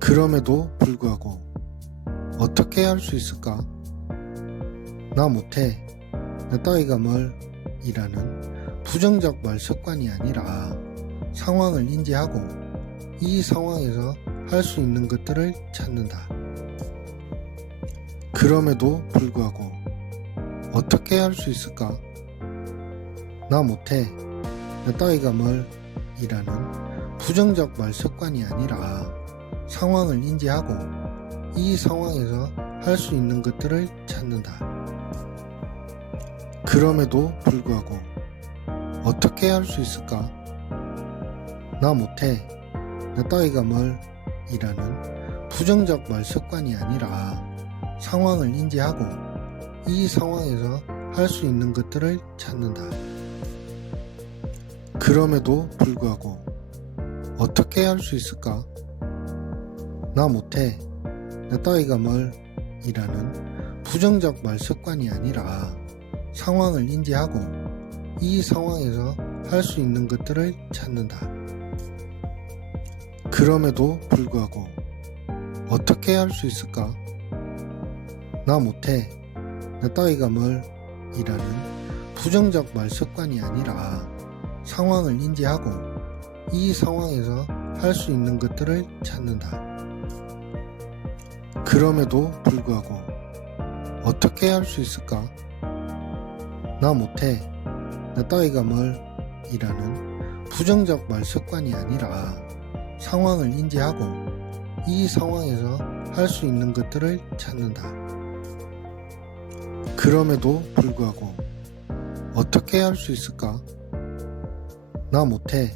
그럼에도 불구하고 어떻게 할 수 있을까? 나 못해, 나 따위가 뭘 이라는 부정적 말 습관이 아니라 상황을 인지하고 이 상황에서 할 수 있는 것들을 찾는다. 그럼에도 불구하고 어떻게 할 수 있을까? 나 못해, 나 따위가 뭘 이라는 부정적 말 습관이 아니라 상황을 인지하고 이 상황에서 할 수 있는 것들을 찾는다. 그럼에도 불구하고 어떻게 할 수 있을까? 나 못해, 나 따위가 뭘 이라는 부정적 말 습관이 아니라 상황을 인지하고 이 상황에서 할 수 있는 것들을 찾는다. 그럼에도 불구하고 어떻게 할 수 있을까? 나 못해, 나 따위가 뭘 이라는 부정적 말 습관이 아니라 상황을 인지하고 이 상황에서 할 수 있는 것들을 찾는다. 그럼에도 불구하고 어떻게 할 수 있을까? 나 못해, 나 따위가 뭘 이라는 부정적 말 습관이 아니라 상황을 인지하고 이 상황에서 할 수 있는 것들을 찾는다. 그럼에도 불구하고 어떻게 할 수 있을까? 나 못해, 나 따위가 뭘 이라는 부정적 말 습관이 아니라 상황을 인지하고 이 상황에서 할 수 있는 것들을 찾는다. 그럼에도 불구하고 어떻게 할 수 있을까? 나 못해,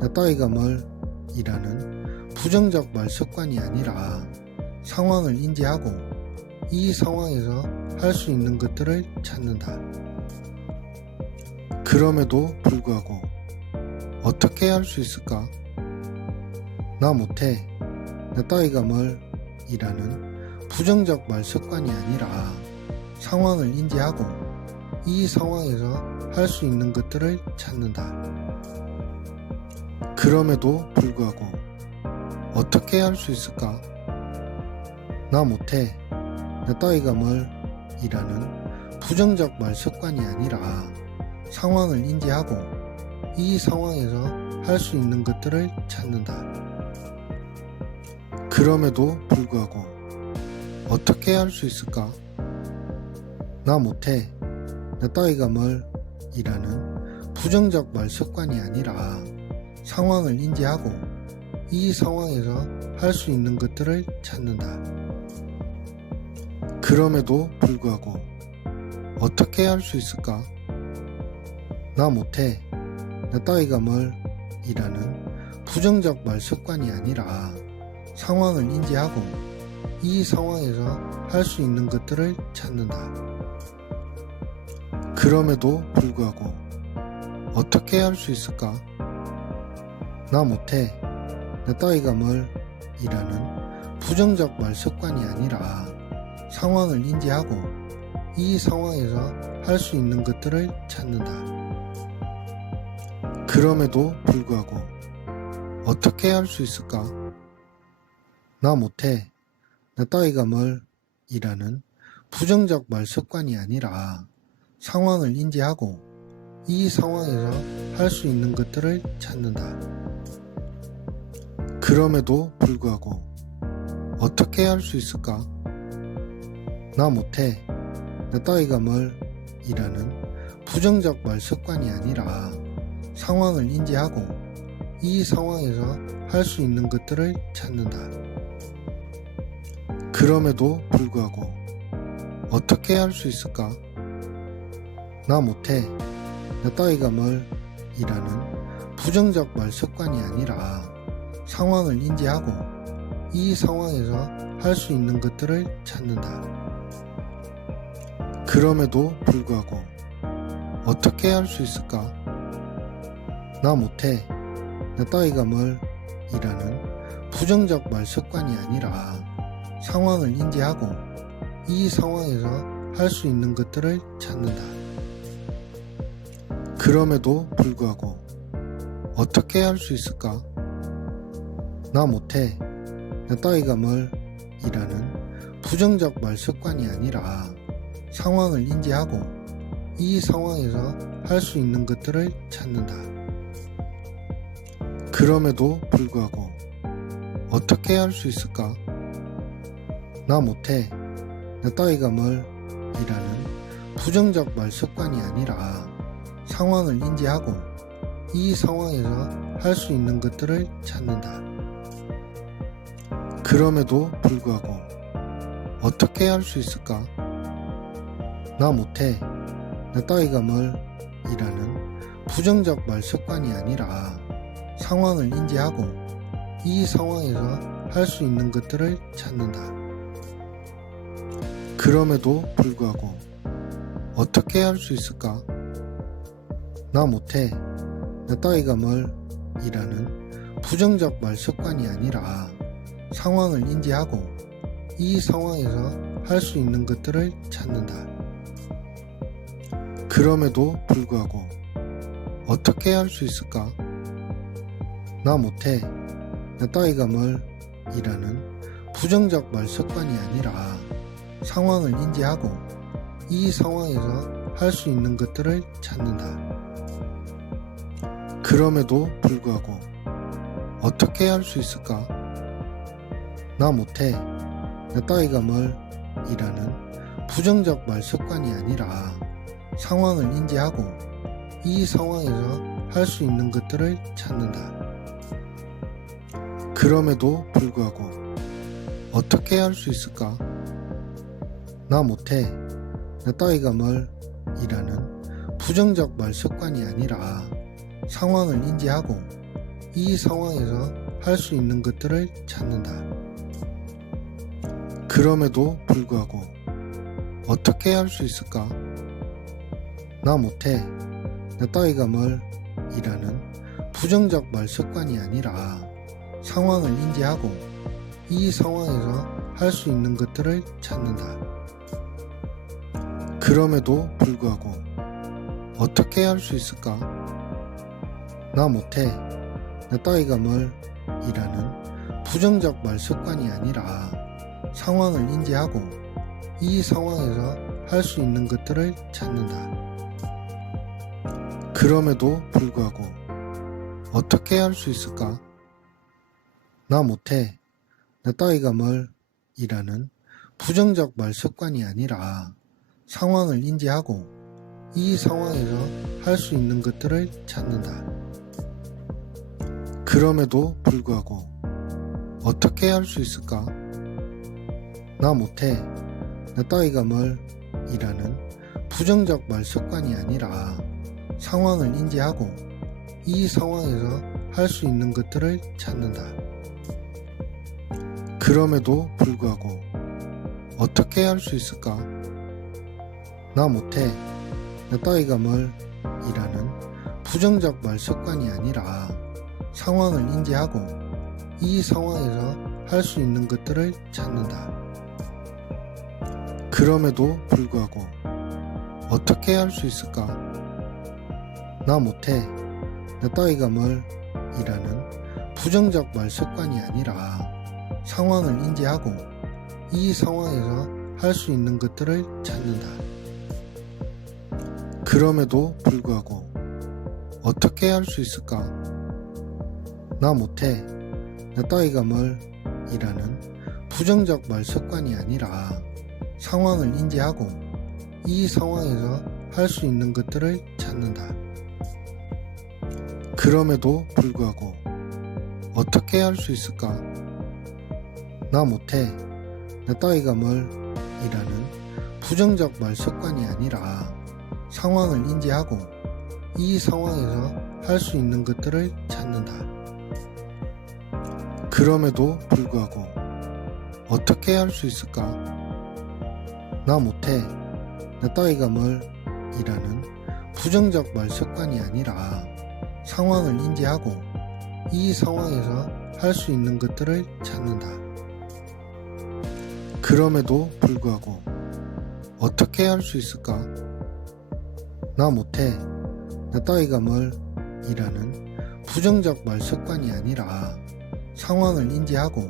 나 따위가 뭘 이라는 부정적 말 습관이 아니라 상황을 인지하고 이 상황에서 할 수 있는 것들을 찾는다. 그럼에도 불구하고 어떻게 할 수 있을까? 나 못해, 나 따위가 뭘 이라는 부정적 말 습관이 아니라 상황을 인지하고 이 상황에서 할 수 있는 것들을 찾는다. 그럼에도 불구하고 어떻게 할 수 있을까? 나 못해, 나 따위가 뭘 이라는 부정적 말 습관이 아니라 상황을 인지하고 이 상황에서 할 수 있는 것들을 찾는다. 그럼에도 불구하고 어떻게 할 수 있을까? 나 못해, 나 따위가 뭘 이라는 부정적 말 습관이 아니라 상황을 인지하고 이 상황에서 할 수 있는 것들을 찾는다. 그럼에도 불구하고 어떻게 할 수 있을까? 나 못해, 나 따위가 뭘 이라는 부정적 말 습관이 아니라 상황을 인지하고 이 상황에서 할 수 있는 것들을 찾는다. 그럼에도 불구하고 어떻게 할 수 있을까? 나 못해, 나 따위가 뭘 이라는 부정적 말 습관이 아니라 상황을 인지하고 이 상황에서 할 수 있는 것들을 찾는다. 그럼에도 불구하고 어떻게 할 수 있을까? 나 못해, 나 따위가 뭘 이라는 부정적 말 습관이 아니라 상황을 인지하고 이 상황에서 할 수 있는 것들을 찾는다. 그럼에도 불구하고 어떻게 할 수 있을까? 나 못해, 나 따위가 뭘 이라는 부정적 말 습관이 아니라 상황을 인지하고 이 상황에서 할 수 있는 것들을 찾는다. 그럼에도 불구하고 어떻게 할 수 있을까? 나 못해, 나 따위가 뭘 이라는 부정적 말 습관이 아니라 상황을 인지하고 이 상황에서 할 수 있는 것들을 찾는다. 그럼에도 불구하고 어떻게 할 수 있을까? 나 못해, 나 따위가 뭘 이라는 부정적 말 습관이 아니라 상황을 인지하고 이 상황에서 할 수 있는 것들을 찾는다. 그럼에도 불구하고 어떻게 할 수 있을까? 나 못해, 내 따위가 뭘 이라는 부정적 말 습관이 아니라 상황을 인지하고 이 상황에서 할 수 있는 것들을 찾는다. 그럼에도 불구하고 어떻게 할 수 있을까? 나 못해. 내 따위가 뭘 이라는 부정적 말 습관이 아니라 상황을 인지하고 이 상황에서 할 수 있는 것들을 찾는다. 그럼에도 불구하고 어떻게 할 수 있을까? 나 못해. 내 따위가 뭘 이라는 부정적 말 습관이 아니라 상황을 인지하고 이 상황에서 할 수 있는 것들을 찾는다. 그럼에도 불구하고 어떻게 할 수 있을까? 나 못해. 내 따위가 뭘 이라는 부정적 말 습관이 아니라 상황을 인지하고 이 상황에서 할 수 있는 것들을 찾는다. 그럼에도 불구하고 어떻게 할 수 있을까? 나 못해. 내 따위가 뭘 이라는 부정적 말 습관이 아니라 상황을 인지하고 이 상황에서 할 수 있는 것들을 찾는다. 그럼에도 불구하고 어떻게 할 수 있을까? 나 못해. 내 따위가 뭘 이라는 부정적 말 습관이 아니라 상황을 인지하고 이 상황에서 할 수 있는 것들을 찾는다. 그럼에도 불구하고 어떻게 할 수 있을까? 나 못해. 내 따위가 뭘 이라는 부정적 말 습관이 아니라 상황을 인지하고 이 상황에서 할 수 있는 것들을 찾는다. 그럼에도 불구하고 어떻게 할 수 있을까? 나 못해. 내 따위가 뭘 이라는 부정적 말 습관이 아니라 상황을 인지하고 이 상황에서 할 수 있는 것들을 찾는다. 그럼에도 불구하고 어떻게 할 수 있을까? 나 못해. 내 따위가 뭘 이라는 부정적 말 습관이 아니라 상황을 인지하고 이 상황에서 할 수 있는 것들을 찾는다. 그럼에도 불구하고 어떻게 할 수 있을까? 나 못해. 내 따위가 뭘 이라는 부정적 말 습관이 아니라 상황을 인지하고 이 상황에서 할 수 있는 것들을 찾는다. 그럼에도 불구하고 어떻게 할 수 있을까? 나 못해. 내 따위가 뭘 이라는 부정적 말 습관이 아니라 상황을 인지하고 이 상황에서 할 수 있는 것들을 찾는다. 그럼에도 불구하고 어떻게 할 수 있을까? 나 못해. 내 따위가 뭘 이라는 부정적 말 습관이 아니라 상황을 인지하고 이 상황에서 할 수 있는 것들을 찾는다. 그럼에도 불구하고 어떻게 할 수 있을까? 나 못해. 내 따위가 뭘 이라는 부정적 말 습관이 아니라 상황을 인지하고 이 상황에서 할 수 있는 것들을 찾는다. 그럼에도 불구하고 어떻게 할 수 있을까? 나 못해. 내 따위가 뭘 이라는 부정적 말 습관이 아니라 상황을 인지하고 이 상황에서 할 수 있는 것들을 찾는다. 그럼에도 불구하고 어떻게 할 수 있을까? 나 못해. 내 따위가 뭘 이라는 부정적 말 습관이 아니라 상황을 인지하고 이 상황에서 할 수 있는 것들을 찾는다. 그럼에도 불구하고 어떻게 할 수 있을까? 나 못해. 내 따위가 뭘 이라는 부정적 말 습관이 아니라 상황을 인지하고 이 상황에서 할 수 있는 것들을 찾는다. 그럼에도 불구하고 어떻게 할 수 있을까? 나 못해. 내 따위가 뭘 이라는 부정적 말 습관이 아니라 상황을 인지하고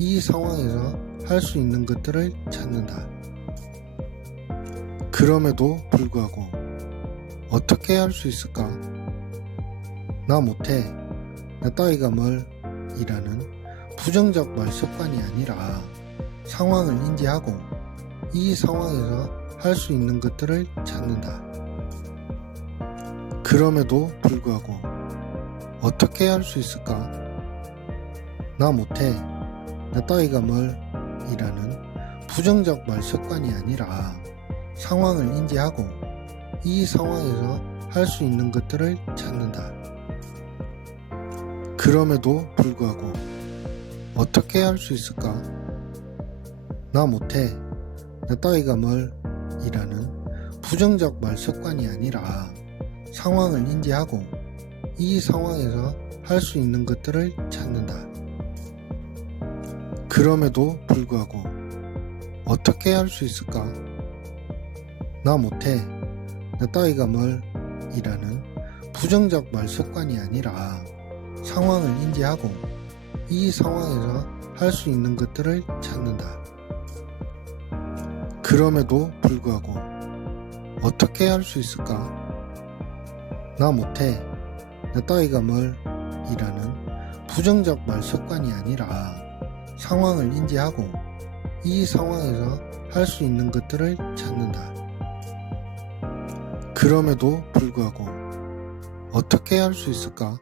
이 상황에서 할 수 있는 것들을 찾는다. 그럼에도 불구하고 어떻게 할 수 있을까? 나 못해, 나 따위가 뭘 이라는 부정적 말 습관이 아니라 상황을 인지하고 이 상황에서 할 수 있는 것들을 찾는다. 그럼에도 불구하고 어떻게 할 수 있을까? 나 못해, 나 따위가 뭘 이라는 부정적 말 습관이 아니라 상황을 인지하고 이 상황에서 할 수 있는 것들을 찾는다. 그럼에도 불구하고 어떻게 할 수 있을까? 나 못해, 나 따위가 뭘 이라는 부정적 말 습관이 아니라 상황을 인지하고 이 상황에서 할 수 있는 것들을 찾는다. 그럼에도 불구하고 어떻게 할 수 있을까? 나 못해, 나 따위가 뭘 이라는 부정적 말 습관이 아니라 상황을 인지하고 이 상황에서 할 수 있는 것들을 찾는다. 그럼에도 불구하고 어떻게 할 수 있을까? 나 못해, 나 따위가 뭘 이라는 부정적 말 습관이 아니라 상황을 인지하고 이 상황에서 할 수 있는 것들을 찾는다. 그럼에도 불구하고 어떻게 할 수 있을까?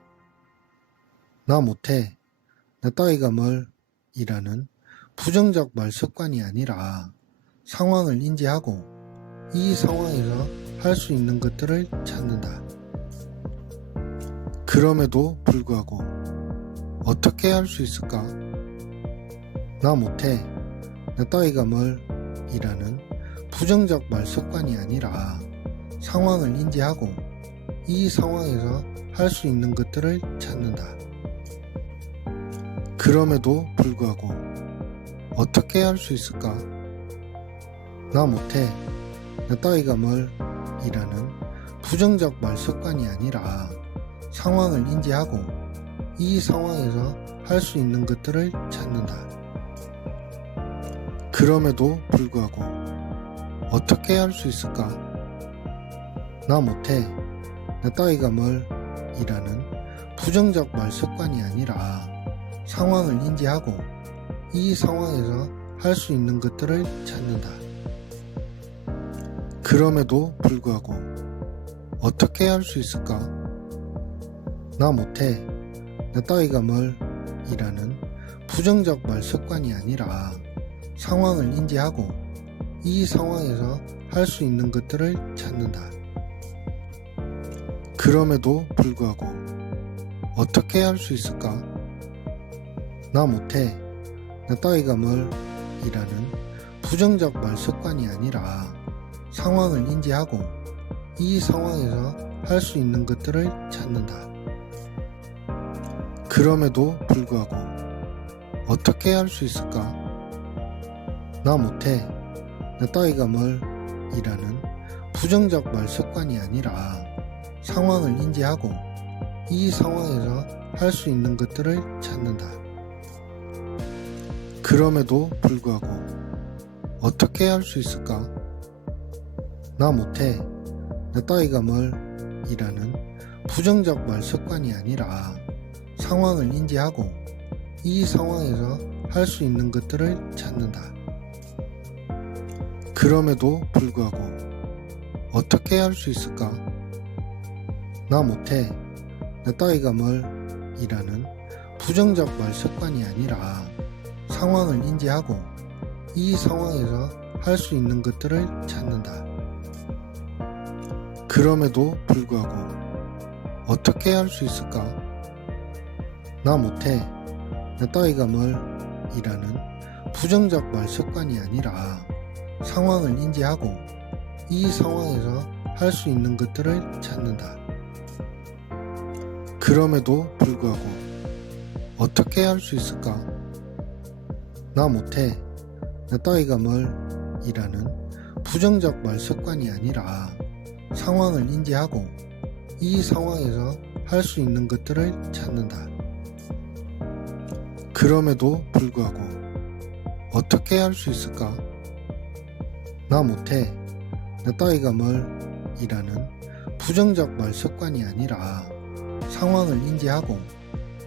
나 못해, 나 따위가 뭘 이라는 부정적 말 습관이 아니라 상황을 인지하고 이 상황에서 할 수 있는 것들을 찾는다. 그럼에도 불구하고 어떻게 할 수 있을까? 나 못해, 나 따위가 뭘 이라는 부정적 말 습관이 아니라 상황을 인지하고 이 상황에서 할 수 있는 것들을 찾는다. 그럼에도 불구하고 어떻게 할 수 있을까? 나 못해, 나 따위가 뭘 이라는 부정적 말 습관이 아니라 상황을 인지하고 이 상황에서 할 수 있는 것들을 찾는다. 그럼에도 불구하고 어떻게 할 수 있을까? 나 못해, 나 따위가 뭘 이라는 부정적 말 습관이 아니라 상황을 인지하고 이 상황에서 할 수 있는 것들을 찾는다. 그럼에도 불구하고 어떻게 할 수 있을까? 나 못해, 나 따위가 뭘 이라는 부정적 말 습관이 아니라 상황을 인지하고 이 상황에서 할 수 있는 것들을 찾는다. 그럼에도 불구하고 어떻게 할 수 있을까? 나 못해, 나 따위가 뭘 이라는 부정적 말 습관이 아니라 상황을 인지하고 이 상황에서 할 수 있는 것들을 찾는다. 그럼에도 불구하고 어떻게 할 수 있을까? 나 못해, 나 따위가 뭘 이라는 부정적 말 습관이 아니라 상황을 인지하고 이 상황에서 할 수 있는 것들을 찾는다. 그럼에도 불구하고 어떻게 할 수 있을까? 나 못해, 나 따위가 뭘 이라는 부정적 말 습관이 아니라 상황을 인지하고 이 상황에서 할 수 있는 것들을 찾는다. 그럼에도 불구하고 어떻게 할 수 있을까? 나 못해, 나 따위가 뭘 이라는 부정적 말 습관이 아니라 상황을 인지하고 이 상황에서 할 수 있는 것들을 찾는다. 그럼에도 불구하고 어떻게 할 수 있을까? 나 못해, 나 따위가 뭘 이라는 부정적 말 습관이 아니라 상황을 인지하고 이 상황에서 할 수 있는 것들을 찾는다. 그럼에도 불구하고 어떻게 할 수 있을까? 나 못해, 나 따위가 뭘 이라는 부정적 말 습관이 아니라 상황을 인지하고 이 상황에서 할 수 있는 것들을 찾는다. 그럼에도 불구하고 어떻게 할 수 있을까? 나 못해. 내 따위가 뭘 이라는 부정적 말 습관이 아니라 상황을 인지하고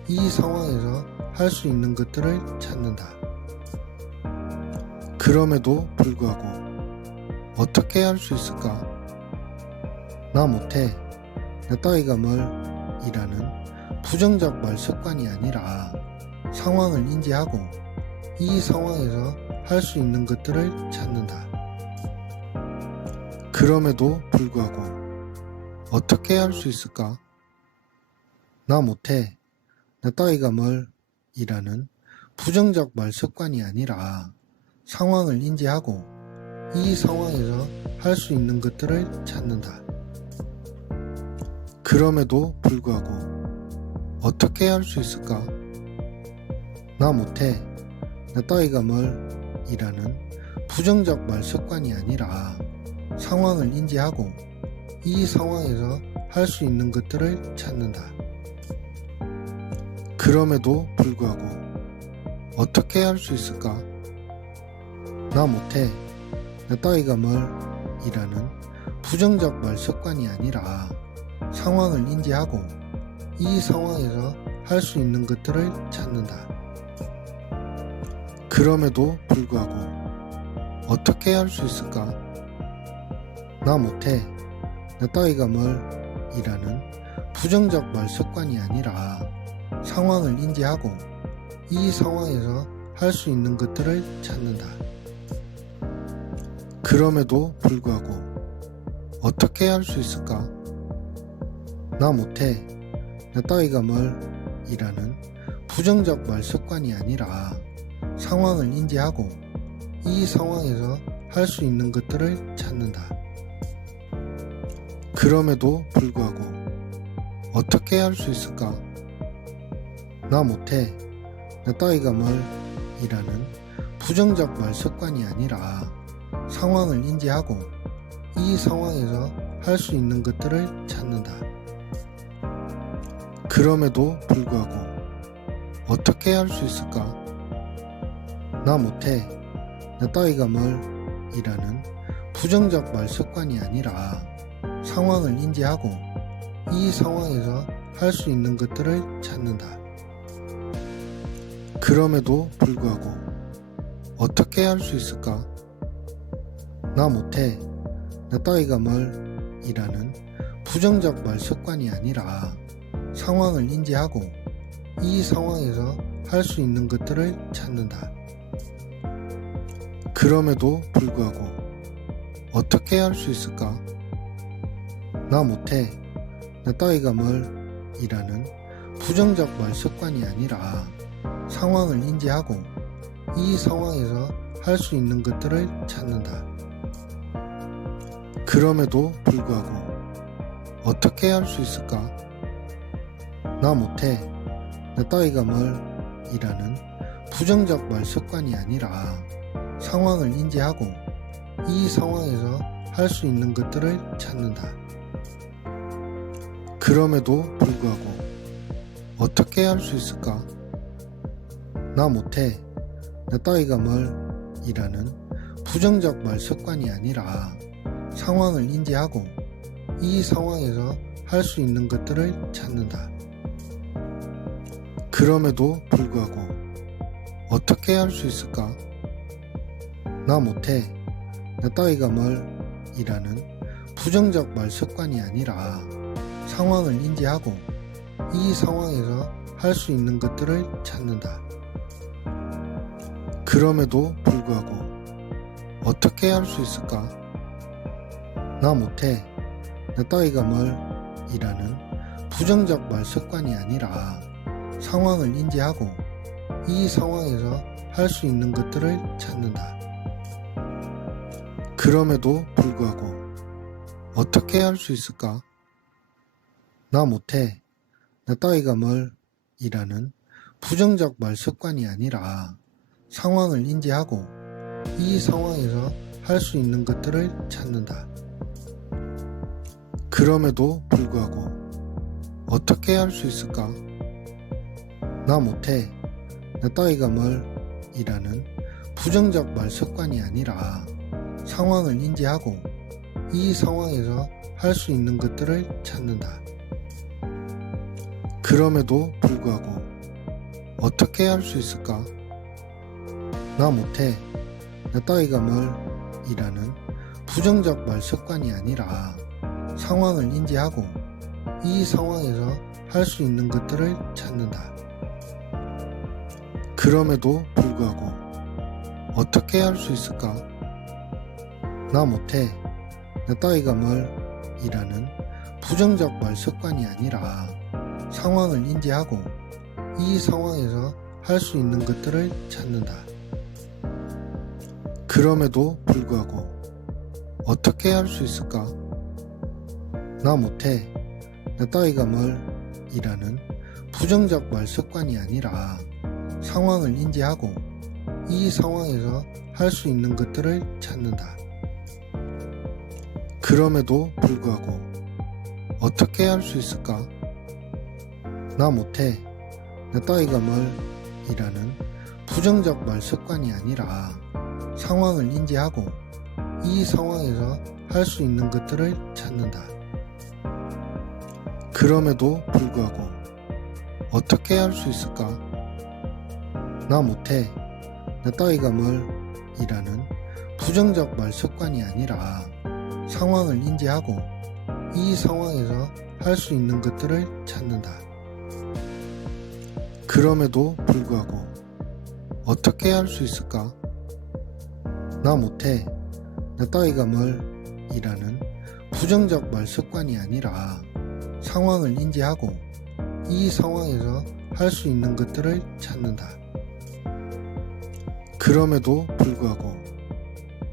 이 상황에서 할 수 있는 것들을 찾는다. 그럼에도 불구하고 어떻게 할 수 있을까? 나 못해. 내 따위가 뭘 이라는 부정적 말 습관이 아니라 상황을 인지하고 이 상황에서 할 수 있는 것들을 찾는다. 그럼에도 불구하고 어떻게 할 수 있을까? 나 못해. 내 따위가 뭘 이라는 부정적 말 습관이 아니라 상황을 인지하고 이 상황에서 할 수 있는 것들을 찾는다. 그럼에도 불구하고 어떻게 할 수 있을까? 나 못해. 내 따위가 뭘 이라는 부정적 말 습관이 아니라 상황을 인지하고 이 상황에서 할 수 있는 것들을 찾는다. 그럼에도 불구하고 어떻게 할 수 있을까? 나 못해. 내 따위가 뭘 이라는 부정적 말 습관이 아니라 상황을 인지하고 이 상황에서 할 수 있는 것들을 찾는다. 그럼에도 불구하고 어떻게 할 수 있을까? 나 못해. 내 따위가 뭘 이라는 부정적 말 습관이 아니라 상황을 인지하고 이 상황에서 할 수 있는 것들을 찾는다. 그럼에도 불구하고 어떻게 할 수 있을까? 나 못해. 내 따위가 뭘 이라는 부정적 말 습관이 아니라 상황을 인지하고 이 상황에서 할 수 있는 것들을 찾는다. 그럼에도 불구하고 어떻게 할 수 있을까? 나 못해. 내 따위가 뭘 이라는 부정적 말 습관이 아니라 상황을 인지하고 이 상황에서 할 수 있는 것들을 찾는다. 그럼에도 불구하고 어떻게 할 수 있을까? 나 못해. 내 따위가 뭘 이라는 부정적 말 습관이 아니라 상황을 인지하고 이 상황에서 할 수 있는 것들을 찾는다. 그럼에도 불구하고 어떻게 할 수 있을까? 나 못해. 내 따위가 뭘 이라는 부정적 말 습관이 아니라 상황을 인지하고 이 상황에서 할 수 있는 것들을 찾는다. 그럼에도 불구하고 어떻게 할 수 있을까? 나 못해. 내 따위가 뭘 이라는 부정적 말 습관이 아니라 상황을 인지하고 이 상황에서 할 수 있는 것들을 찾는다. 그럼에도 불구하고 어떻게 할 수 있을까? 나 못해. 내 따위가 뭘 이라는 부정적 말 습관이 아니라 상황을 인지하고 이 상황에서 할 수 있는 것들을 찾는다. 그럼에도 불구하고 어떻게 할 수 있을까? 나 못해. 내 따위가 뭘 이라는 부정적 말 습관이 아니라 상황을 인지하고 이 상황에서 할 수 있는 것들을 찾는다. 그럼에도 불구하고 어떻게 할 수 있을까? 나 못해. 내 따위가 뭘 이라는 부정적 말 습관이 아니라 상황을 인지하고 이 상황에서 할 수 있는 것들을 찾는다. 그럼에도 불구하고 어떻게 할 수 있을까? 나 못해. 내 따위가 뭘 이라는 부정적 말 습관이 아니라 상황을 인지하고 이 상황에서 할 수 있는 것들을 찾는다. 그럼에도 불구하고 어떻게 할 수 있을까? 나 못해. 내 따위가 뭘 이라는 부정적 말 습관이 아니라 상황을 인지하고 이 상황에서 할 수 있는 것들을 찾는다. 그럼에도 불구하고 어떻게 할 수 있을까? 나 못해. 내 따위가 뭘 이라는 부정적 말 습관이 아니라 상황을 인지하고 이 상황에서 할 수 있는 것들을 찾는다. 그럼에도 불구하고 어떻게 할 수 있을까? 나 못해. 내 따위가 뭘 이라는 부정적 말 습관이 아니라 상황을 인지하고 이 상황에서 할 수 있는 것들을 찾는다. 그럼에도 불구하고 어떻게 할 수 있을까? 나 못해. 내 따위가 뭘 이라는 부정적 말 습관이 아니라 상황을 인지하고 이 상황에서 할 수 있는 것들을 찾는다. 그럼에도 불구하고 어떻게 할 수 있을까? 나 못해. 내 따위가 뭘 이라는 부정적 말 습관이 아니라 상황을 인지하고 이 상황에서 할 수 있는 것들을 찾는다. 그럼에도 불구하고 어떻게 할 수 있을까? 나 못해. 내 따위가 뭘 이라는 부정적 말 습관이 아니라 상황을 인지하고 이 상황에서 할 수 있는 것들을 찾는다. 그럼에도 불구하고 어떻게 할 수 있을까? 나 못해. 내 따위가 뭘 이라는 부정적 말 습관이 아니라 상황을 인지하고 이 상황에서 할 수 있는 것들을 찾는다. 그럼에도 불구하고 어떻게 할 수 있을까? 나 못해. 내 따위가 뭘 이라는 부정적 말 습관이 아니라 상황을 인지하고 이 상황에서 할 수 있는 것들을 찾는다. 그럼에도 불구하고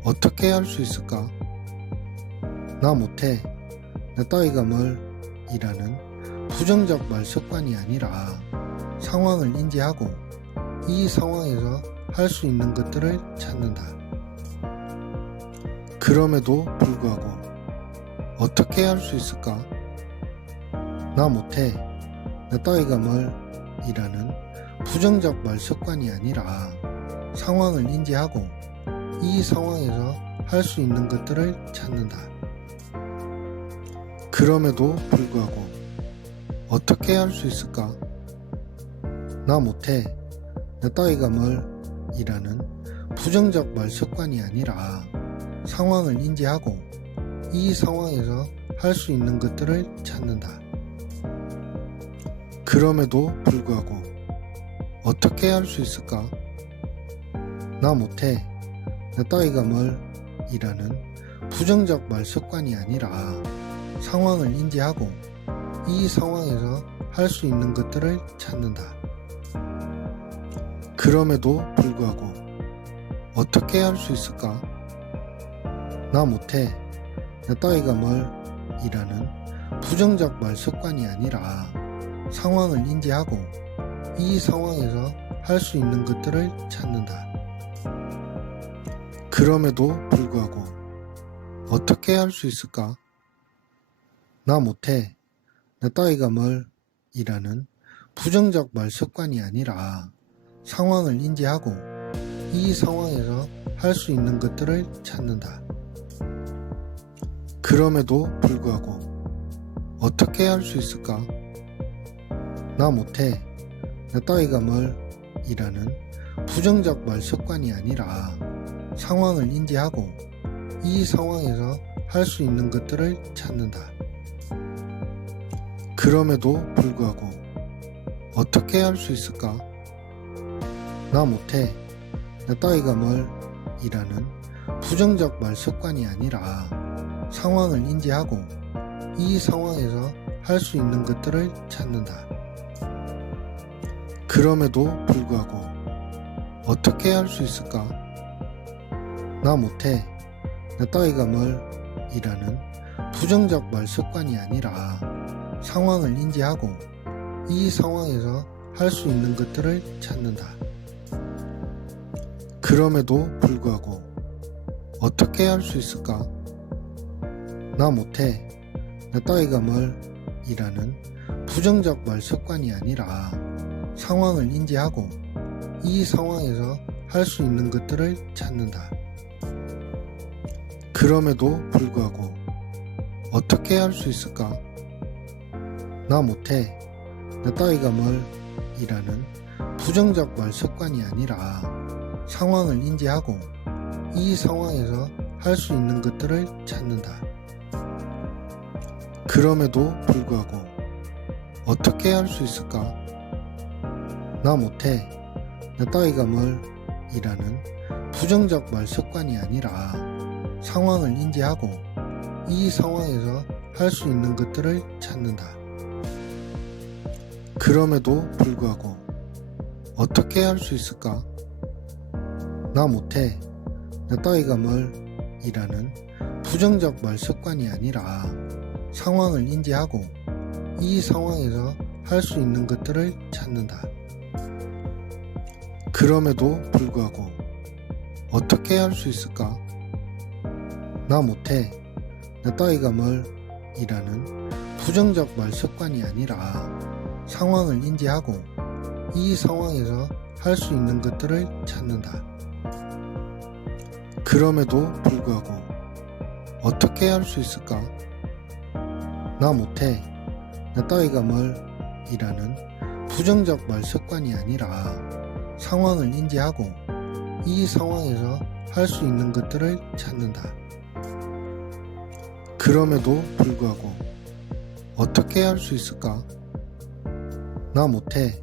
어떻게 할 수 있을까? 나 못해. 내 따위가 뭘 이라는 부정적 말 습관이 아니라 상황을 인지하고 이 상황에서 할 수 있는 것들을 찾는다. 그럼에도 불구하고 어떻게 할 수 있을까? 나 못해. 내 따위가 뭘 이라는 부정적 말 습관이 아니라 상황을 인지하고 이 상황에서 할 수 있는 것들을 찾는다. 그럼에도 불구하고 어떻게 할 수 있을까? 나 못해. 내 따위가 뭘 이라는 부정적 말 습관이 아니라 상황을 인지하고 이 상황에서 할 수 있는 것들을 찾는다. 그럼에도 불구하고 어떻게 할 수 있을까? 나 못해. 내 따위가 뭘 이라는 부정적 말 습관이 아니라 상황을 인지하고 이 상황에서 할 수 있는 것들을 찾는다. 그럼에도 불구하고 어떻게 할 수 있을까? 나 못해. 내 따위가 뭘 이라는 부정적 말 습관이 아니라 상황을 인지하고 이 상황에서 할 수 있는 것들을 찾는다. 그럼에도 불구하고 어떻게 할 수 있을까? 나 못해. 내 따위가 뭘 이라는 부정적 말 습관이 아니라 상황을 인지하고 이 상황에서 할 수 있는 것들을 찾는다. 그럼에도 불구하고 어떻게 할 수 있을까? 나 못해. 내 따위가 뭘 이라는 부정적 말 습관이 아니라 상황을 인지하고 이 상황에서 할 수 있는 것들을 찾는다. 그럼에도 불구하고 어떻게 할 수 있을까? 나 못해. 내 따위가 뭘 이라는 부정적 말 습관이 아니라 상황을 인지하고 이 상황에서 할 수 있는 것들을 찾는다. 그럼에도 불구하고 어떻게 할 수 있을까? 나 못해. 내 따위가 뭘 이라는 부정적 말 습관이 아니라 상황을 인지하고 이 상황에서 할 수 있는 것들을 찾는다. 그럼에도 불구하고 어떻게 할 수 있을까? 나 못해. 내 따위가 뭘 이라는 부정적 말 습관이 아니라 상황을 인지하고 이 상황에서 할 수 있는 것들을 찾는다. 그럼에도 불구하고 어떻게 할 수 있을까? 나 못해, 나 따위가 뭘 이라는 부정적 말 습관이 아니라 상황을 인지하고 이 상황에서 할 수 있는 것들을 찾는다. 그럼에도 불구하고 어떻게 할 수 있을까? 나 못해, 나 따위가 뭘 이라는 부정적 말 습관이 아니라 상황을 인지하고 이 상황에서 할 수 있는 것들을 찾는다. 그럼에도 불구하고 어떻게 할 수 있을까? 나 못해, 나 따위가 뭘 이라는 부정적 말 습관이 아니라 상황을 인지하고 이 상황에서 할 수 있는 것들을 찾는다. 그럼에도 불구하고 어떻게 할 수 있을까? 나 못해, 나 따위가 뭘 이라는 부정적 말 습관이 아니라 상황을 인지하고 이 상황에서 할 수 있는 것들을 찾는다. 그럼에도 불구하고 어떻게 할 수 있을까? 나 못해, 나 따위가 뭘 이라는 부정적 말 습관이 아니라 상황을 인지하고 이 상황에서 할 수 있는 것들을 찾는다. 그럼에도 불구하고 어떻게 할 수 있을까? 나 못해,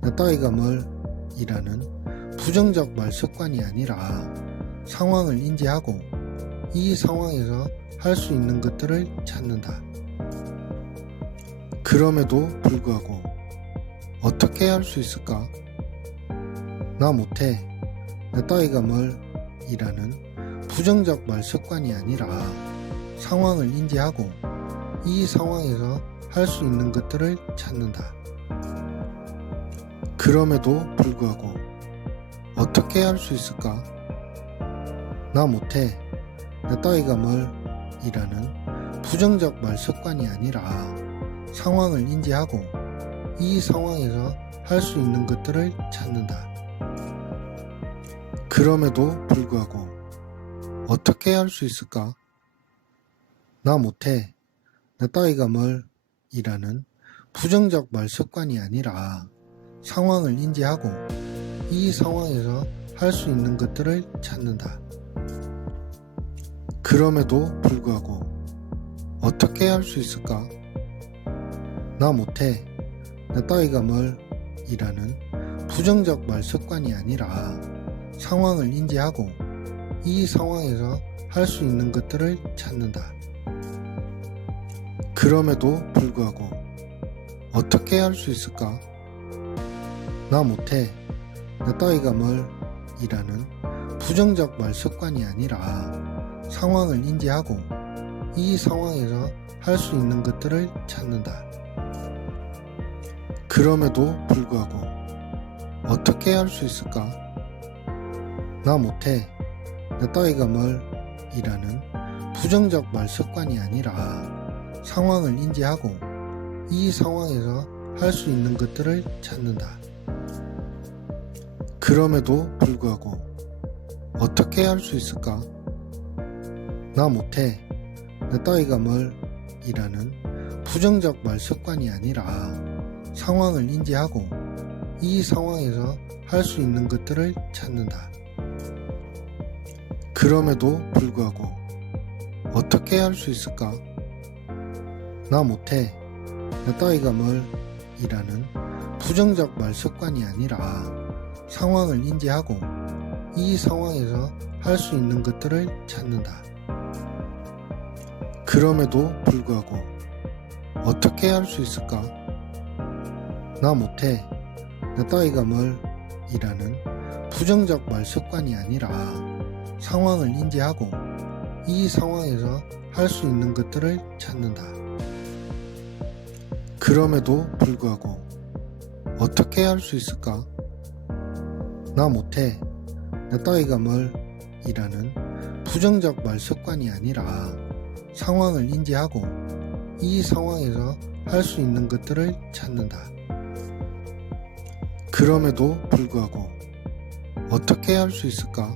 나 따위가 뭘 이라는 부정적 말 습관이 아니라 상황을 인지하고 이 상황에서 할 수 있는 것들을 찾는다. 그럼에도 불구하고 어떻게 할 수 있을까? 나 못해, 나 따위가 뭘 이라는 부정적 말 습관이 아니라 상황을 인지하고 이 상황에서 할 수 있는 것들을 찾는다. 그럼에도 불구하고 어떻게 할 수 있을까? 나 못해, 나 따위가 뭘 이라는 부정적 말 습관이 아니라 상황을 인지하고 이 상황에서 할 수 있는 것들을 찾는다. 그럼에도 불구하고 어떻게 할 수 있을까? 나 못해, 나 따위가 뭘 이라는 부정적 말 습관이 아니라 상황을 인지하고 이 상황에서 할 수 있는 것들을 찾는다. 그럼에도 불구하고 어떻게 할 수 있을까? 나 못해, 나 따위가 뭘 이라는 부정적 말 습관이 아니라 상황을 인지하고 이 상황에서 할 수 있는 것들을 찾는다. 그럼에도 불구하고 어떻게 할 수 있을까? 나 못해, 나 따위가 뭘 이라는 부정적 말 습관이 아니라 상황을 인지하고 이 상황에서 할 수 있는 것들을 찾는다. 그럼에도 불구하고 어떻게 할 수 있을까? 나 못해, 나 따위가 뭘 이라는 부정적 말 습관이 아니라 상황을 인지하고 이 상황에서 할 수 있는 것들을 찾는다. 그럼에도 불구하고 어떻게 할 수 있을까? 나 못해, 나 따위가 뭘 이라는 부정적 말 습관이 아니라 상황을 인지하고 이 상황에서 할 수 있는 것들을 찾는다. 그럼에도 불구하고 어떻게 할 수 있을까? 나 못해, 나 따위가 뭘 이라는 부정적 말 습관이 아니라 상황을 인지하고 이 상황에서 할 수 있는 것들을 찾는다. 그럼에도 불구하고 어떻게 할 수 있을까? 나 못해, 나 따위가 뭘 이라는 부정적 말 습관이 아니라 상황을 인지하고 이 상황에서 할 수 있는 것들을 찾는다. 그럼에도 불구하고 어떻게 할 수 있을까? 나 못해, 나 따위가 뭘 이라는 부정적 말 습관이 아니라 상황을 인지하고 이 상황에서 할 수 있는 것들을 찾는다. 그럼에도 불구하고 어떻게 할 수 있을까?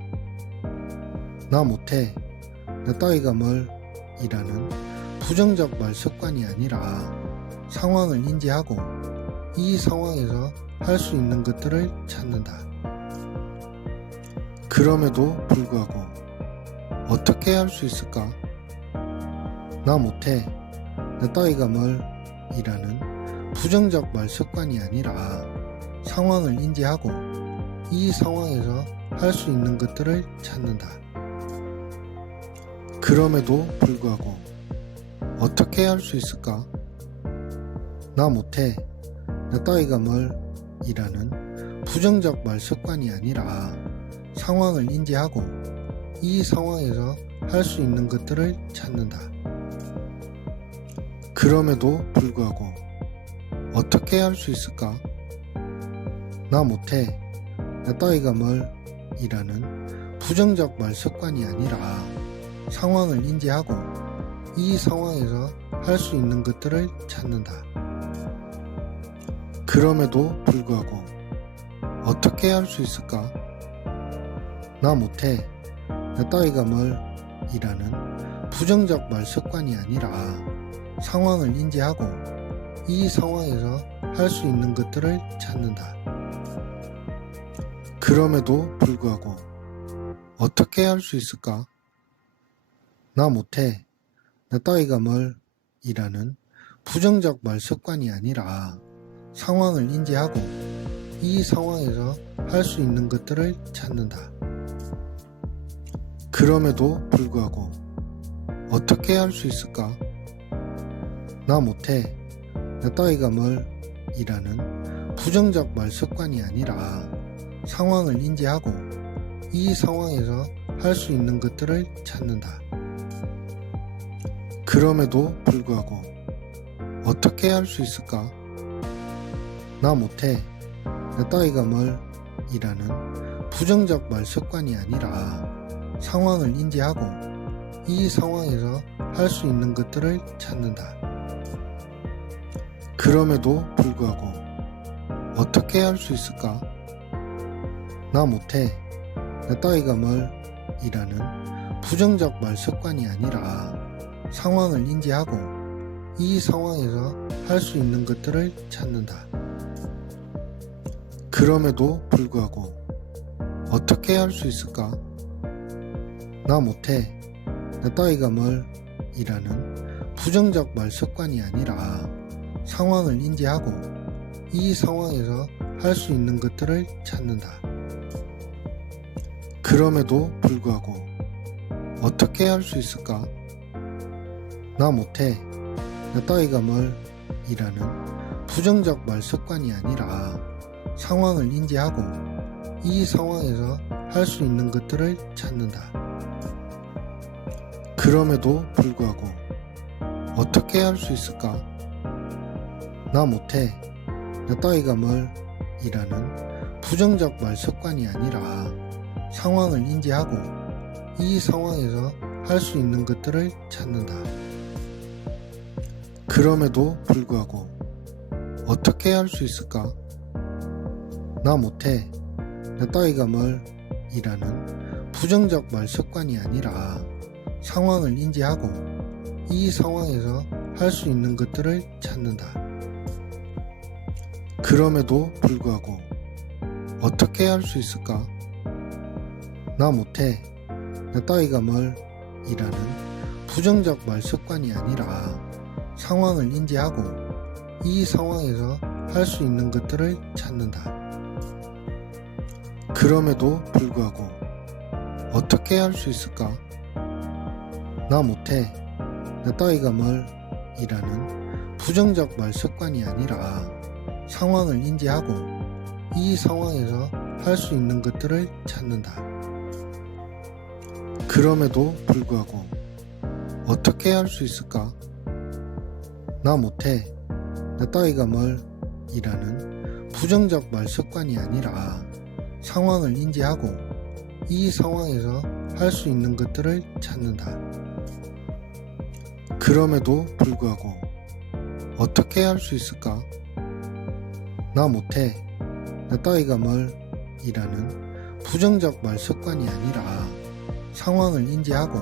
나 못해. 내 따위가 뭘 이라는 부정적 말 습관이 아니라 상황을 인지하고 이 상황에서 할 수 있는 것들을 찾는다. 그럼에도 불구하고 어떻게 할 수 있을까? 나 못해. 내 따위가 뭘 이라는 부정적 말 습관이 아니라 상황을 인지하고 이 상황에서 할 수 있는 것들을 찾는다. 그럼에도 불구하고 어떻게 할 수 있을까? 나 못해. 내 따위가 뭘 이라는 부정적 말 습관이 아니라 상황을 인지하고 이 상황에서 할 수 있는 것들을 찾는다. 그럼에도 불구하고 어떻게 할 수 있을까? 나 못해. 내 따위가 뭘 이라는 부정적 말 습관이 아니라 상황을 인지하고 이 상황에서 할 수 있는 것들을 찾는다. 그럼에도 불구하고 어떻게 할 수 있을까? 나 못해. 내 따위가 뭘 이라는 부정적 말 습관이 아니라 상황을 인지하고 이 상황에서 할 수 있는 것들을 찾는다. 그럼에도 불구하고 어떻게 할 수 있을까? 나 못해. 내 따위가 뭘 이라는 부정적 말 습관이 아니라 상황을 인지하고 이 상황에서 할 수 있는 것들을 찾는다. 그럼에도 불구하고 어떻게 할 수 있을까? 나 못해. 내 따위가 뭘 이라는 부정적 말 습관이 아니라 상황을 인지하고 이 상황에서 할 수 있는 것들을 찾는다. 그럼에도 불구하고 어떻게 할 수 있을까? 나 못해. 내 따위가 뭘 이라는 부정적 말 습관이 아니라 상황을 인지하고 이 상황에서 할 수 있는 것들을 찾는다. 그럼에도 불구하고 어떻게 할 수 있을까? 나 못해. 내 따위가 뭘 이라는 부정적 말 습관이 아니라 상황을 인지하고 이 상황에서 할 수 있는 것들을 찾는다. 그럼에도 불구하고 어떻게 할 수 있을까? 나 못해. 내 따위가 뭘 이라는 부정적 말 습관이 아니라 상황을 인지하고 이 상황에서 할 수 있는 것들을 찾는다. 그럼에도 불구하고 어떻게 할 수 있을까? 나 못해. 내 따위가 뭘 이라는 부정적 말 습관이 아니라 상황을 인지하고 이 상황에서 할 수 있는 것들을 찾는다. 그럼에도 불구하고 어떻게 할 수 있을까? 나 못해. 내 따위가 뭘 이라는 부정적 말 습관이 아니라 상황을 인지하고 이 상황에서 할 수 있는 것들을 찾는다. 그럼에도 불구하고 어떻게 할 수 있을까? 나 못해. 내 따위가 뭘 이라는 부정적 말 습관이 아니라 상황을 인지하고 이 상황에서 할 수 있는 것들을 찾는다. 그럼에도 불구하고 어떻게 할 수 있을까? 나 못해. 내 따위가 뭘 이라는 부정적 말 습관이 아니라 상황을 인지하고 이 상황에서 할 수 있는 것들을 찾는다. 그럼에도 불구하고 어떻게 할 수 있을까? 나 못해. 내 따위가 뭘 이라는 부정적 말 습관이 아니라 상황을 인지하고 이 상황에서 할 수 있는 것들을 찾는다. 그럼에도 불구하고 어떻게 할 수 있을까? 나 못해. 내 따위가 뭘 이라는 부정적 말 습관이 아니라 상황을 인지하고 이 상황에서 할 수 있는 것들을 찾는다. 그럼에도 불구하고 어떻게 할 수 있을까? 나 못해. 내 따위가 뭘 이라는 부정적 말 습관이 아니라 상황을 인지하고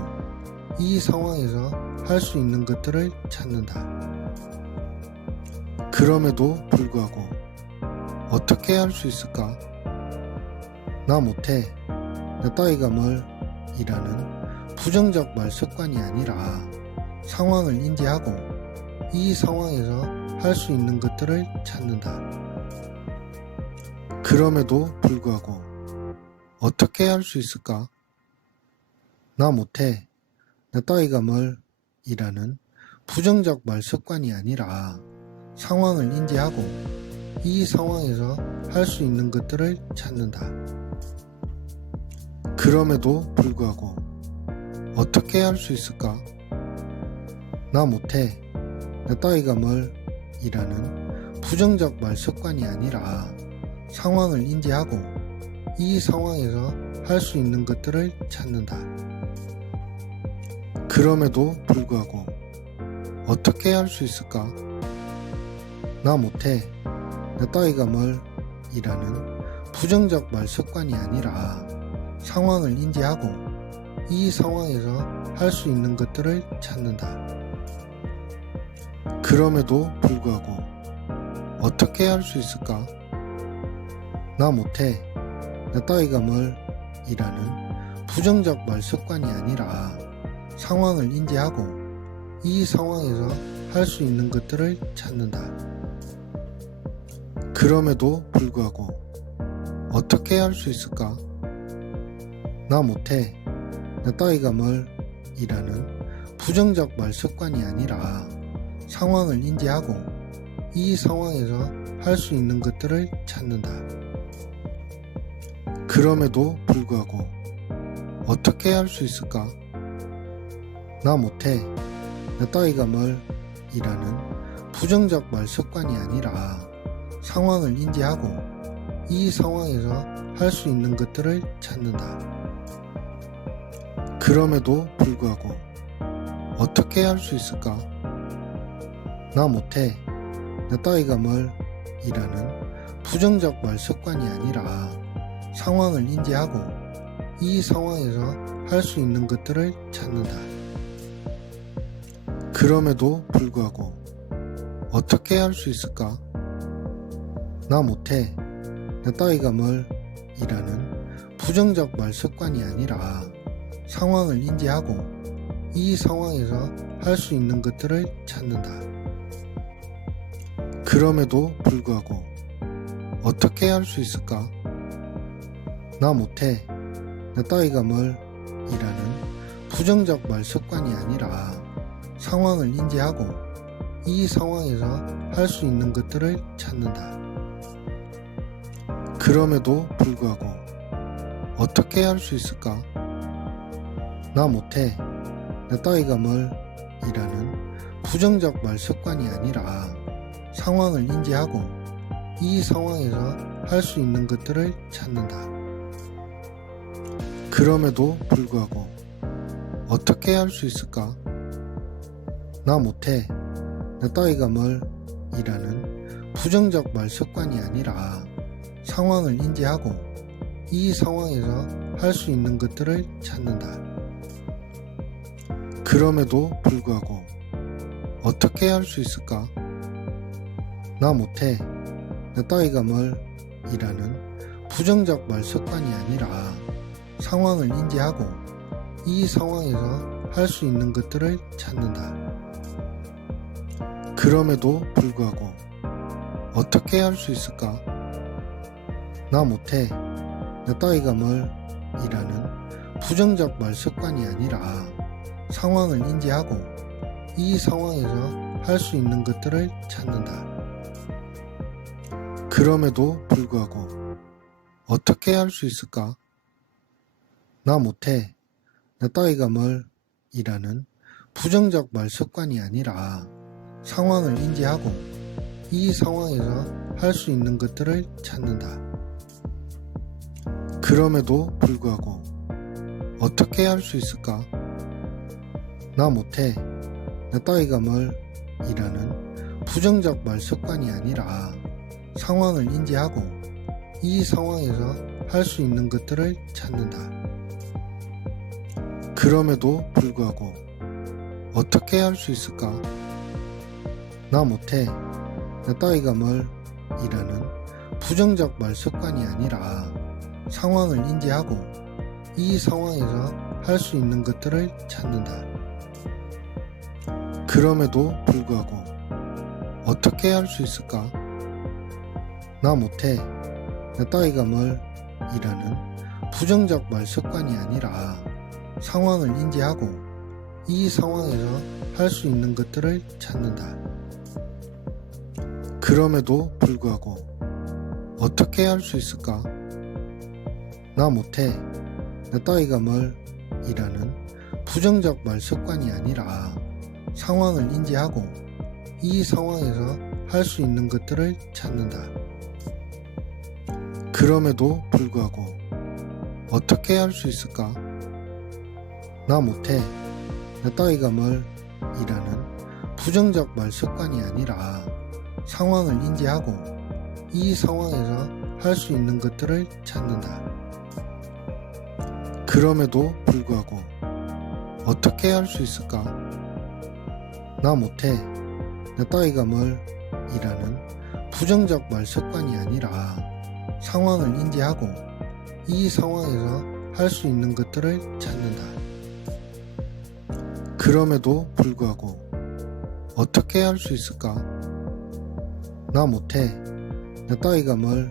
이 상황에서 할 수 있는 것들을 찾는다. 그럼에도 불구하고 어떻게 할 수 있을까? 나 못해, 내 따위가 뭘 이라는 부정적 말 습관이 아니라 상황을 인지하고 이 상황에서 할 수 있는 것들을 찾는다. 그럼에도 불구하고 어떻게 할 수 있을까? 나 못해, 내 따위가 뭘 이라는 부정적 말 습관이 아니라 상황을 인지하고 이 상황에서 할 수 있는 것들을 찾는다. 그럼에도 불구하고 어떻게 할 수 있을까? 나 못해, 내 따위가 뭘 이라는 부정적 말 습관이 아니라 상황을 인지하고 이 상황에서 할 수 있는 것들을 찾는다. 그럼에도 불구하고 어떻게 할 수 있을까? 나 못해, 내 따위가 뭘 이라는 부정적 말 습관이 아니라 상황을 인지하고 이 상황에서 할 수 있는 것들을 찾는다. 그럼에도 불구하고 어떻게 할 수 있을까? 나 못해, 내 따위가 뭘 이라는 부정적 말 습관이 아니라 상황을 인지하고 이 상황에서 할 수 있는 것들을 찾는다. 그럼에도 불구하고 어떻게 할 수 있을까? 나 못해, 내 따위가 뭘 이라는 부정적 말 습관이 아니라 상황을 인지하고 이 상황에서 할 수 있는 것들을 찾는다. 그럼에도 불구하고 어떻게 할 수 있을까? 나 못해, 내 따위가 뭘 이라는 부정적 말 습관이 아니라 상황을 인지하고 이 상황에서 할 수 있는 것들을 찾는다. 그럼에도 불구하고 어떻게 할 수 있을까? 나 못해, 내 따위가 뭘 이라는 부정적 말 습관이 아니라 상황을 인지하고 이 상황에서 할 수 있는 것들을 찾는다. 그럼에도 불구하고 어떻게 할 수 있을까? 나 못해, 내 따위가 뭘 이라는 부정적 말 습관이 아니라 상황을 인지하고 이 상황에서 할 수 있는 것들을 찾는다. 그럼에도 불구하고 어떻게 할 수 있을까? 나 못해, 내 따위가 뭘 이라는 부정적 말 습관이 아니라 상황을 인지하고 이 상황에서 할 수 있는 것들을 찾는다. 그럼에도 불구하고 어떻게 할 수 있을까? 나 못해, 내 따위가 뭘 이라는 부정적 말 습관이 아니라 상황을 인지하고 이 상황에서 할 수 있는 것들을 찾는다. 그럼에도 불구하고 어떻게 할 수 있을까? 나 못해, 내 따위가 뭘 이라는 부정적 말 습관이 아니라 상황을 인지하고 이 상황에서 할 수 있는 것들을 찾는다. 그럼에도 불구하고 어떻게 할 수 있을까? 나 못해, 내 따위가 뭘 이라는 부정적 말 습관이 아니라 상황을 인지하고 이 상황에서 할 수 있는 것들을 찾는다. 그럼에도 불구하고 어떻게 할 수 있을까? 나 못해, 내 따위가 뭘 이라는 부정적 말 습관이 아니라 상황을 인지하고 이 상황에서 할 수 있는 것들을 찾는다. 그럼에도 불구하고 어떻게 할 수 있을까? 나 못해, 내 따위가 뭘 이라는 부정적 말 습관이 아니라 상황을 인지하고 이 상황에서 할 수 있는 것들을 찾는다. 그럼에도 불구하고 어떻게 할 수 있을까? 나 못해, 내 따위가 뭘 이라는 부정적 말 습관이 아니라 상황을 인지하고 이 상황에서 할 수 있는 것들을 찾는다. 그럼에도 불구하고 어떻게 할 수 있을까? 나 못해, 나 따위가 뭘 이라는 부정적 말 습관이 아니라 상황을 인지하고 이 상황에서 할 수 있는 것들을 찾는다. 그럼에도 불구하고 어떻게 할 수 있을까? 나 못해, 나 따위가 뭘 이라는 부정적 말 습관이 아니라 상황을 인지하고 이 상황에서 할 수 있는 것들을 찾는다. 그럼에도 불구하고 어떻게 할 수 있을까? 나 못해, 나 따위가 뭘 이라는 부정적 말 습관이 아니라 상황을 인지하고 이 상황에서 할 수 있는 것들을 찾는다. 그럼에도 불구하고 어떻게 할 수 있을까? 나 못해, 나 따위가 뭘 이라는 부정적 말 습관이 아니라 상황을 인지하고 이 상황에서 할 수 있는 것들을 찾는다. 그럼에도 불구하고 어떻게 할 수 있을까? 나 못해, 나 따위가 뭘 이라는 부정적 말 습관이 아니라 상황을 인지하고 이 상황에서 할 수 있는 것들을 찾는다. 그럼에도 불구하고 어떻게 할 수 있을까? 나 못해, 나 따위가 뭘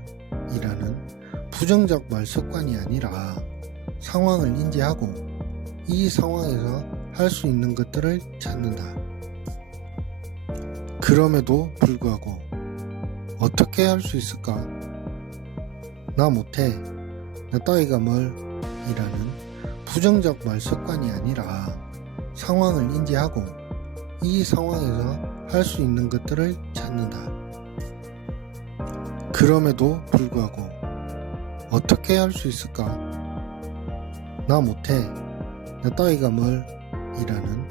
이라는 부정적 말 습관이 아니라 상황을 인지하고 이 상황에서 할 수 있는 것들을 찾는다. 그럼에도 불구하고 어떻게 할 수 있을까? 나 못해, 나 따위가 뭘 이라는 부정적 말 습관이 아니라 상황을 인지하고 이 상황에서 할 수 있는 것들을 찾는다. 그럼에도 불구하고 어떻게 할 수 있을까? 나 못해, 나 따위가 뭘 이라는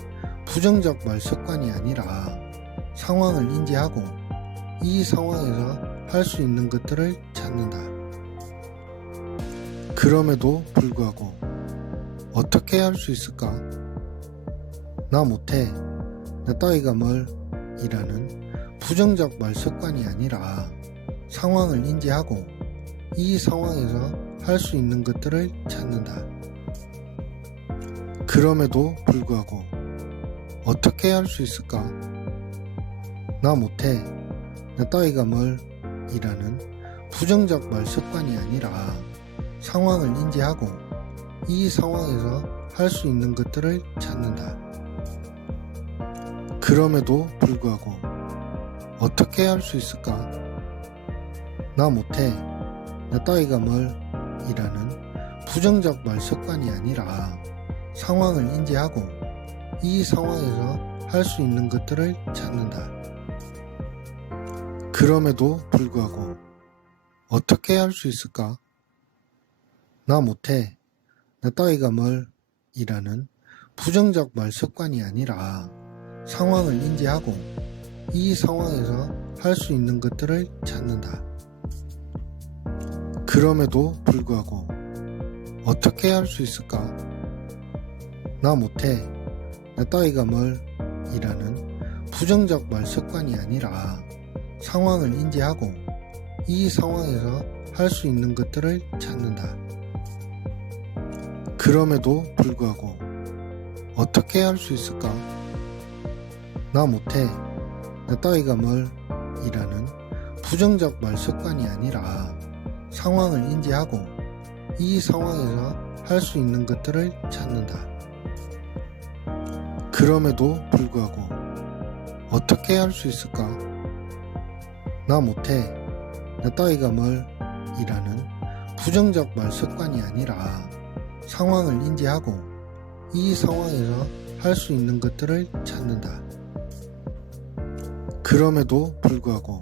부정적 말 습관이 아니라 상황을 인지하고 이 상황에서 할 수 있는 것들을 찾는다. 그럼에도 불구하고 어떻게 할 수 있을까? 나 못해, 나 따위가 뭘 이라는 부정적 말 습관이 아니라 상황을 인지하고 이 상황에서 할 수 있는 것들을 찾는다. 그럼에도 불구하고 어떻게 할 수 있을까? 나 못해, 나 따위가 뭘 이라는 부정적 말 습관이 아니라 상황을 인지하고 이 상황에서 할 수 있는 것들을 찾는다. 그럼에도 불구하고 어떻게 할 수 있을까? 나 못해, 나 따위가 뭘 이라는 부정적 말 습관이 아니라 상황을 인지하고 이 상황에서 할 수 있는 것들을 찾는다. 그럼에도 불구하고 어떻게 할 수 있을까? 나 못해, 나 따위가 뭘 이라는 부정적 말 습관이 아니라 상황을 인지하고 이 상황에서 할 수 있는 것들을 찾는다. 그럼에도 불구하고 어떻게 할 수 있을까? 나 못해, 나 따위가 뭘 이라는 부정적 말 습관이 아니라 상황을 인지하고 이 상황에서 할 수 있는 것들을 찾는다. 그럼에도 불구하고 어떻게 할 수 있을까? 나 못해, 나 따위가 뭘 이라는 부정적 말 습관이 아니라 상황을 인지하고 이 상황에서 할 수 있는 것들을 찾는다. 그럼에도 불구하고 어떻게 할 수 있을까? 나 못해, 나 따위가 뭘 이라는 부정적 말 습관이 아니라 상황을 인지하고 이 상황에서 할 수 있는 것들을 찾는다. 그럼에도 불구하고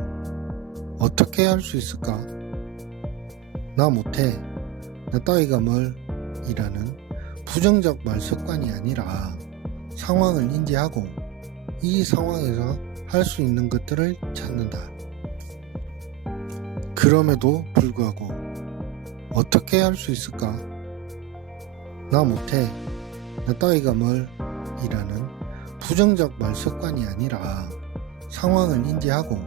어떻게 할 수 있을까? 나 못해, 나 따위가 뭘 이라는 부정적 말 습관이 아니라 상황을 인지하고 이 상황에서 할 수 있는 것들을 찾는다. 그럼에도 불구하고 어떻게 할 수 있을까? 나 못해. 나 따위가 뭘 이라는 부정적 말 습관이 아니라 상황을 인지하고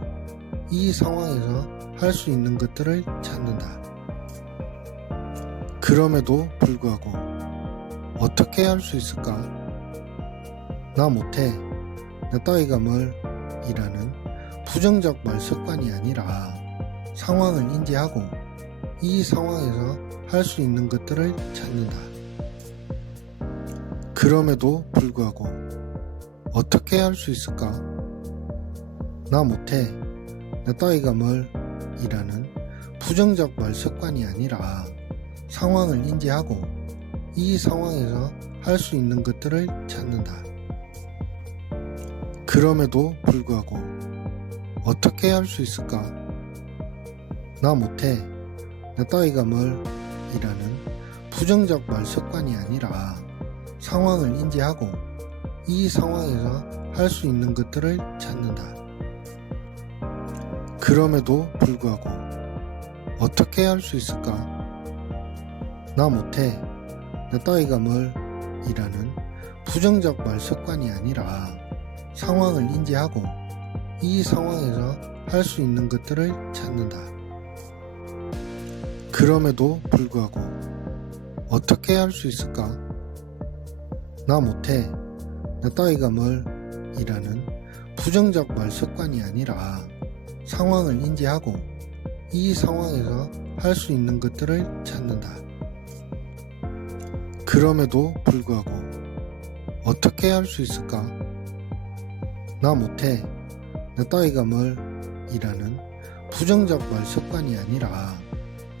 이 상황에서 할 수 있는 것들을 찾는다. 그럼에도 불구하고 어떻게 할 수 있을까? 나 못해. 나 따위가 뭘 이라는 부정적 말 습관이 아니라 상황을 인지하고 이 상황에서 할 수 있는 것들을 찾는다. 그럼에도 불구하고 어떻게 할 수 있을까? 나 못해. 나 따위가 뭘 이라는 부정적 말 습관이 아니라 상황을 인지하고 이 상황에서 할 수 있는 것들을 찾는다. 그럼에도 불구하고 어떻게 할 수 있을까? 나 못해. 나 따위가 뭘 이라는 부정적 말 습관이 아니라 상황을 인지하고 이 상황에서 할 수 있는 것들을 찾는다. 그럼에도 불구하고 어떻게 할 수 있을까? 나 못해. 나 따위가 뭘 이라는 부정적 말 습관이 아니라 상황을 인지하고 이 상황에서 할 수 있는 것들을 찾는다. 그럼에도 불구하고 어떻게 할 수 있을까? 나 못해. 나 따위가 뭘 이라는 부정적 말 습관이 아니라 상황을 인지하고 이 상황에서 할 수 있는 것들을 찾는다. 그럼에도 불구하고 어떻게 할 수 있을까? 나 못해. 나 따위가 뭘 이라는 부정적 말 습관이 아니라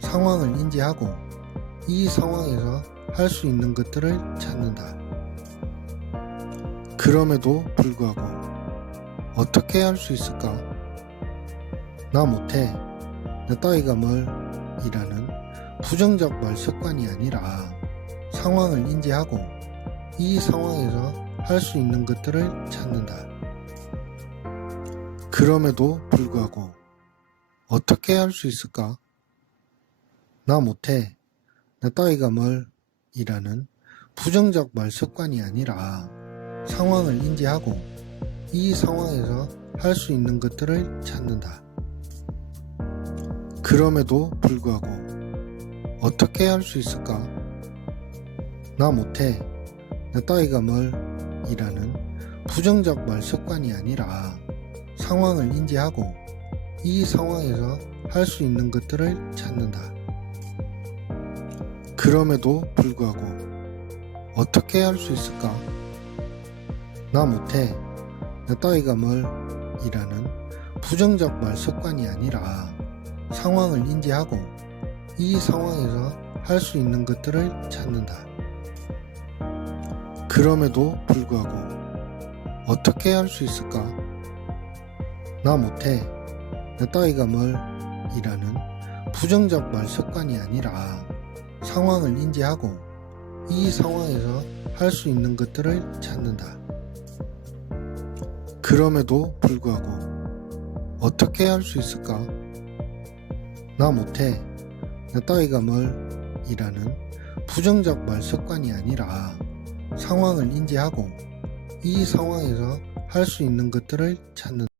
상황을 인지하고 이 상황에서 할 수 있는 것들을 찾는다. 그럼에도 불구하고 어떻게 할 수 있을까? 나 못해. 나 따위가 뭘 이라는 부정적 말 습관이 아니라 상황을 인지하고 이 상황에서 할 수 있는 것들을 찾는다. 그럼에도 불구하고 어떻게 할 수 있을까? 나 못해. 나 따위가 뭘 이라는 부정적 말 습관이 아니라 상황을 인지하고 이 상황에서 할 수 있는 것들을 찾는다. 그럼에도 불구하고 어떻게 할 수 있을까? 나 못해. 나 따위가 뭘 이라는 부정적 말 습관이 아니라 상황을 인지하고 이 상황에서 할 수 있는 것들을 찾는다. 그럼에도 불구하고 어떻게 할 수 있을까? 나 못해. 나 따위가 뭘 이라는 부정적 말 습관이 아니라 상황을 인지하고 이 상황에서 할 수 있는 것들을 찾는다. 그럼에도 불구하고 어떻게 할 수 있을까? 나 못해. 나 따위가 뭘 이라는 부정적 말 습관이 아니라 상황을 인지하고 이 상황에서 할 수 있는 것들을 찾는다. 그럼에도 불구하고 어떻게 할 수 있을까? 나 못해. 나 따위가 뭘 이라는 부정적 말 습관이 아니라 상황을 인지하고 이 상황에서 할 수 있는 것들을 찾는다.